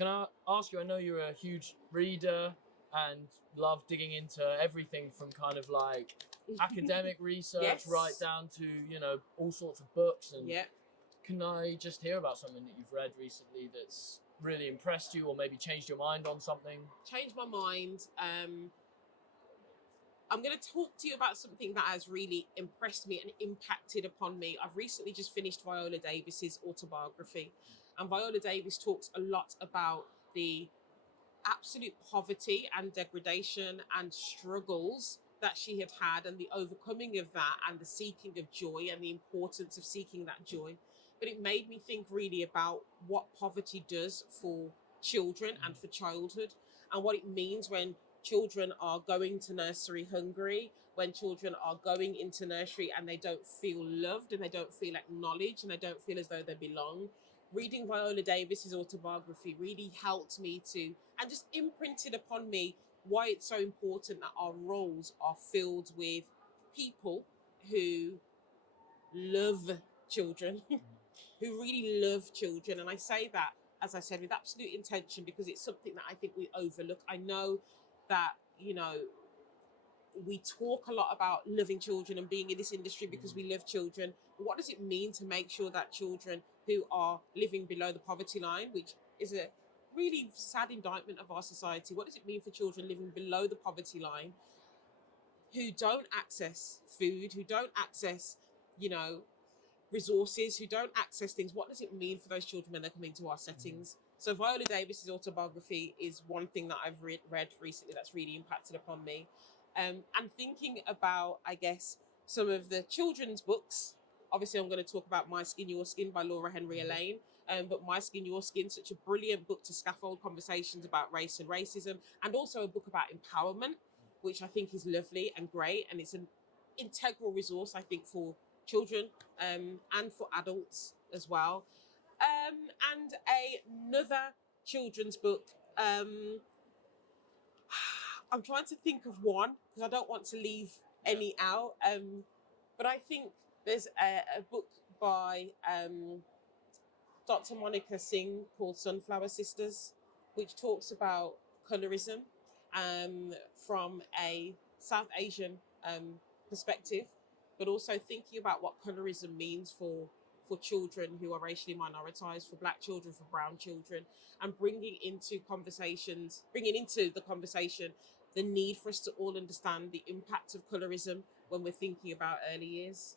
Can I ask you? I know you're a huge reader and love digging into everything from kind of like academic research right Yes. down to, you know, all sorts of books. And Yeah. can I just hear about something that you've read recently that's really impressed you or maybe changed your mind on something? Changed my mind. I'm going to talk to you about something that has really impressed me and impacted upon me. I've recently just finished Viola Davis's autobiography, and Viola Davis talks a lot about the absolute poverty and degradation and struggles that she had and the overcoming of that and the seeking of joy and the importance of seeking that joy. But it made me think really about what poverty does for children and for childhood, and what it means when children are going to nursery hungry, when children are going into nursery and they don't feel loved and they don't feel acknowledged and they don't feel as though they belong. Reading Viola Davis's autobiography really helped me to, and just imprinted upon me, why it's so important that our roles are filled with people who love children, who really love children. And I say that, as I said, with absolute intention, because it's something that I think we overlook. I know that, we talk a lot about loving children and being in this industry because we love children. But what does it mean to make sure that children who are living below the poverty line, which is a really sad indictment of our society, what does it mean for children living below the poverty line who don't access food, who don't access, you know, resources, who don't access things? What does it mean for those children when they're coming to our settings? So Viola Davis's autobiography is one thing that I've read recently that's really impacted upon me. And thinking about, I guess, some of the children's books. Obviously, I'm going to talk about My Skin, Your Skin by Laura Henry Elaine. But My Skin, Your Skin, such a brilliant book to scaffold conversations about race and racism, and also a book about empowerment, which I think is lovely and great. And it's an integral resource, I think, for children and for adults as well. And another children's book. I'm trying to think of one because I don't want to leave any out. But I think there's a book by Dr. Monica Singh called Sunflower Sisters, which talks about colorism from a South Asian perspective, but also thinking about what colorism means for children who are racially minoritized, for black children, for brown children, and bringing into the conversation the need for us to all understand the impact of colorism when we're thinking about early years.